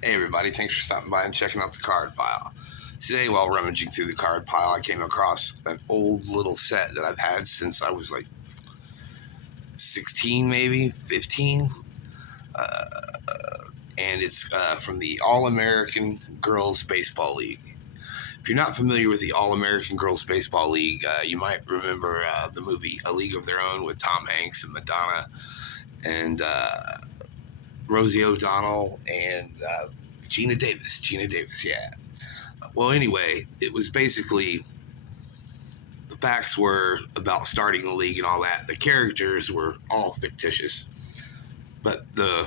Hey everybody, thanks for stopping by and checking out the card pile. Today, while rummaging through the card pile, I came across an old little set that I've had since I was like 16, maybe 15. Uh, and it's from the All-American Girls Baseball League. If you're not familiar with the All-American Girls Baseball League, you might remember the movie A League of Their Own with Tom Hanks and Madonna and Rosie O'Donnell and Gina Davis. Gina Davis, yeah. Well, anyway, it was basically the facts were about starting the league and all that. The characters were all fictitious, but the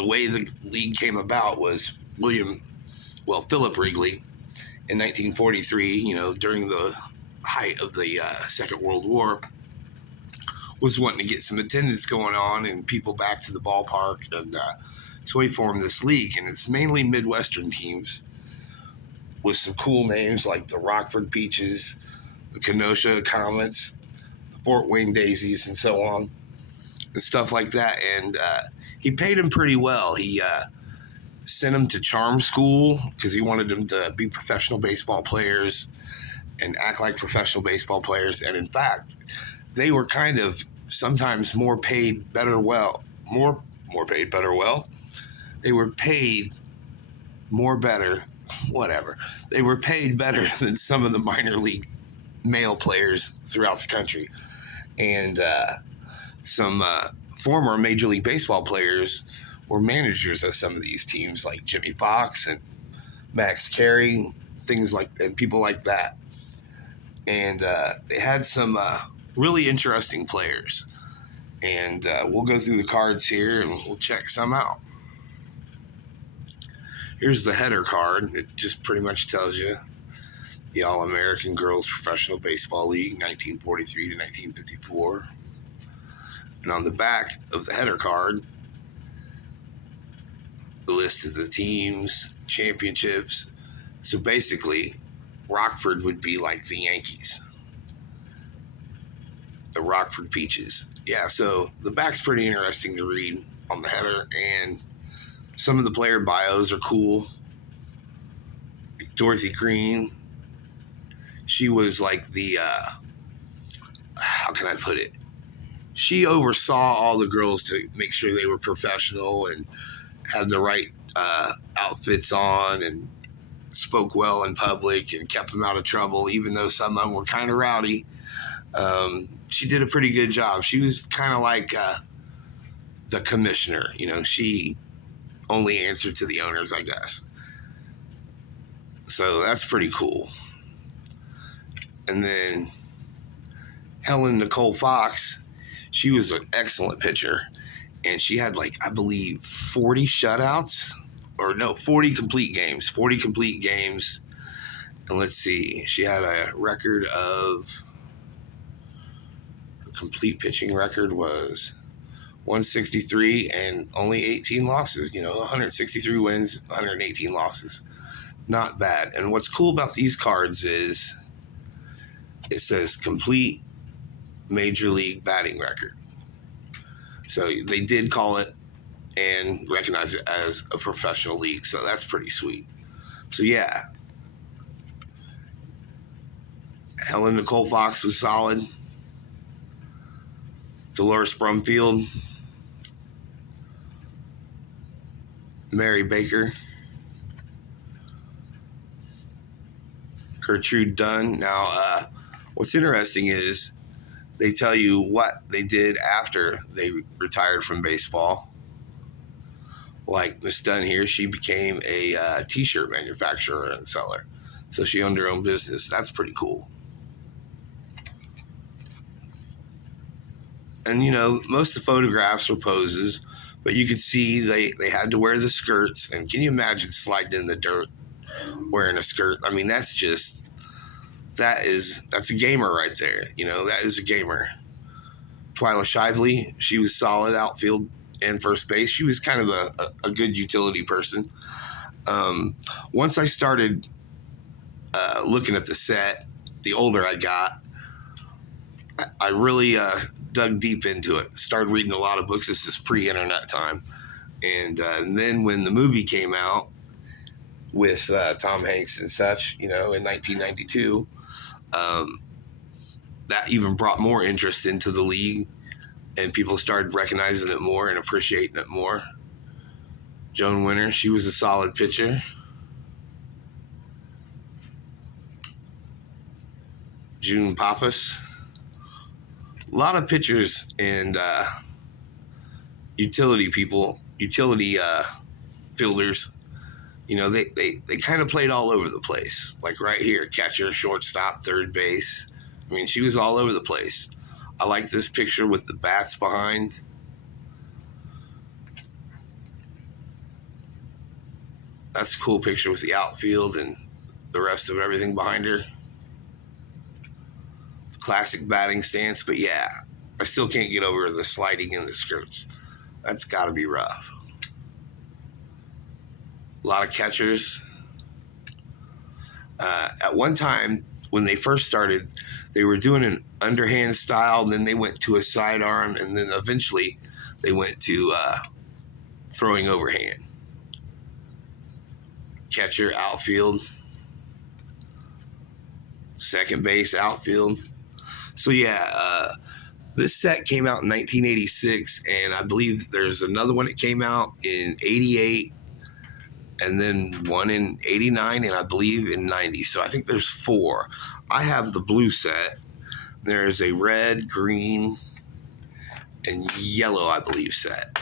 way the league came about was Philip Wrigley in 1943. During the height of the Second World War, was wanting to get some attendance going on and people back to the ballpark, and so he formed this league, and it's mainly Midwestern teams with some cool names like the Rockford Peaches, the Kenosha Comets, the Fort Wayne Daisies, and so on, and stuff like that. And he paid them pretty well. He sent them to charm school because he wanted them to be professional baseball players and act like professional baseball players. And in fact, they were kind of sometimes more paid better well. They were paid more better, whatever. They were paid better than some of the minor league male players throughout the country. And some former Major League Baseball players were managers of some of these teams, like Jimmy Fox and Max Carey, and people like that. And they had some really interesting players. And we'll go through the cards here and we'll check some out. Here's the header card. It just pretty much tells you the All-American Girls Professional Baseball League, 1943 to 1954. And on the back of the header card, the list of the teams, championships. So basically, Rockford would be like the Yankees. The Rockford Peaches. Yeah, so the back's pretty interesting to read on the header, and some of the player bios are cool. Dorothy Green, she was like the, how can I put it? She oversaw all the girls to make sure they were professional and had the right outfits on and spoke well in public and kept them out of trouble, even though some of them were kind of rowdy. She did a pretty good job. She was kind of like the commissioner. She only answered to the owners, I guess. So that's pretty cool. And then Helen Nicole Fox, she was an excellent pitcher. And she had, I believe, 40 shutouts. 40 complete games. 40 complete games. And let's see, she had a record of, her complete pitching record was 163 and only 18 losses. 163 wins, 118 losses. Not bad. And what's cool about these cards is it says complete major league batting record. So they did call it and recognize it as a professional league. So that's pretty sweet. So yeah, Helen Nicole Fox was solid. Dolores Brumfield, Mary Baker, Gertrude Dunn. Now, what's interesting is they tell you what they did after they retired from baseball. Like Miss Dunn here, she became a t-shirt manufacturer and seller. So she owned her own business. That's pretty cool. And, most of the photographs were poses, but you could see they had to wear the skirts. And can you imagine sliding in the dirt wearing a skirt? I mean, that's a gamer right there. That is a gamer. Twyla Shively, she was solid outfield and first base. She was kind of a good utility person. Once I started looking at the set, the older I got, I really dug deep into it. Started reading a lot of books. This is pre-internet time. And then when the movie came out with Tom Hanks and such, in 1992, that even brought more interest into the league, and people started recognizing it more and appreciating it more. Joan Winter, she was a solid pitcher. June Pappas. A lot of pitchers and utility fielders, they kind of played all over the place. Like right here, catcher, shortstop, third base. I mean, she was all over the place. I like this picture with the bats behind. That's a cool picture with the outfield and the rest of everything behind her. Classic batting stance, but yeah, I still can't get over the sliding in the skirts. That's got to be rough. A lot of catchers. At one time, when they first started, they were doing an underhand style, then they went to a sidearm, and then eventually they went to throwing overhand. Catcher, outfield, second base, outfield. So yeah, this set came out in 1986, and I believe there's another one that came out in 88, and then one in 89, and I believe in 90. So I think there's 4. I have the blue set. There's a red, green, and yellow, I believe, set.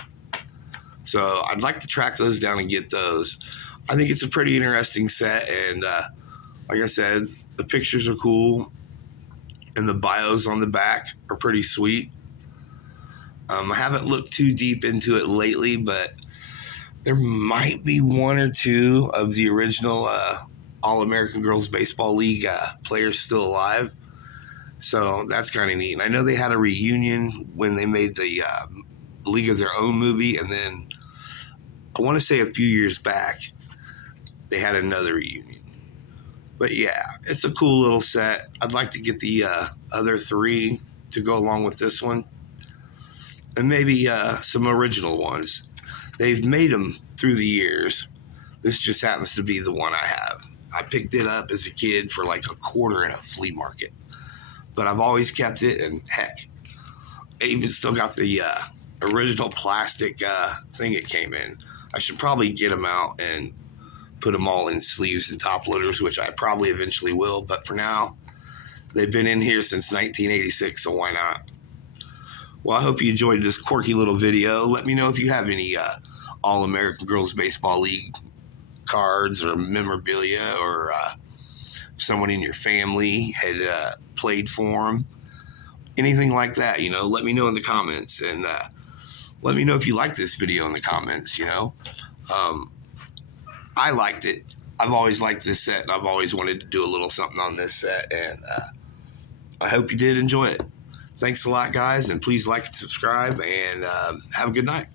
So I'd like to track those down and get those. I think it's a pretty interesting set, and like I said, the pictures are cool, and the bios on the back are pretty sweet. I haven't looked too deep into it lately, but there might be 1 or 2 of the original All-American Girls Baseball League players still alive. So that's kind of neat. And I know they had a reunion when they made the League of Their Own movie, and then I want to say a few years back, they had another reunion. But yeah, it's a cool little set. I'd like to get the other 3 to go along with this one. And maybe some original ones. They've made them through the years. This just happens to be the one I have. I picked it up as a kid for like $0.25 in a flea market. But I've always kept it, and heck, I even still got the original plastic thing it came in. I should probably get them out and put them all in sleeves and top loaders, which I probably eventually will. But for now, they've been in here since 1986, so why not? Well, I hope you enjoyed this quirky little video. Let me know if you have any All-American Girls Baseball League cards or memorabilia, or someone in your family had played for them. Anything like that, let me know in the comments. And let me know if you like this video in the comments, I liked it. I've always liked this set, and I've always wanted to do a little something on this set, and I hope you did enjoy it. Thanks a lot, guys, and please like and subscribe, and have a good night.